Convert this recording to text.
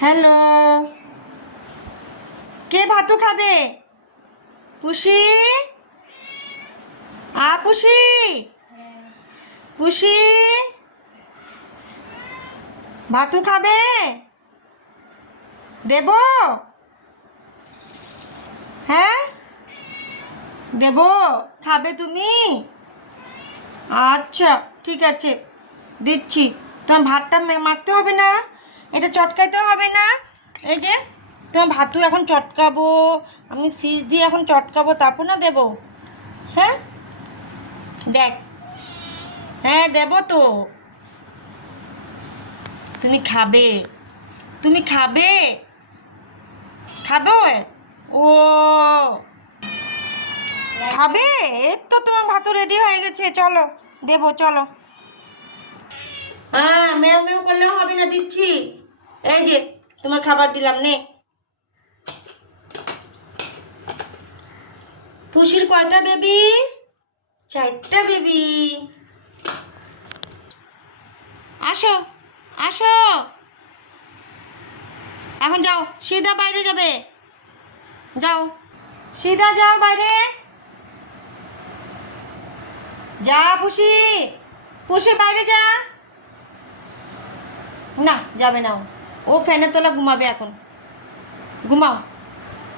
Hello, কে ভাতু খাবে? পুষি, পুষি, পুষি, ভাতু খাবে? দেব? হ্যাঁ, দেব? খাবে তুমি? আচ্ছা, ঠিক আছে, দিচ্ছি। তোমার ভাতটা মাখতে হবে না, এটা চটকাইতে হবে না। এই যে তোমার ভাতু এখন চটকাবো, আমি ফিস দিয়ে এখন চটকাবো, তারপর না দেবো। হ্যাঁ, দেখ, হ্যাঁ দেবো তো। তুমি খাবে? তুমি খাবে? খাবে? ও, খাবে? এই তো তোমার ভাতু রেডি হয়ে গেছে, চলো দেবো, চলো। হ্যাঁ, মেও মেও করলেও হবে না, দিচ্ছি। এই যে তোমার খাবার দিলাম, নে। পুষির কয়টা বেবি? 4টা বেবি। আসো, আসো, এখন যাও, সিধা বাইরে যাবে। যাও, সিধা যাও বাইরে। যা পুষি, পুষি বাইরে যা। না, যাবে না ও। ও ফ্যানের তলা ঘুমাবে এখন। ঘুমাও।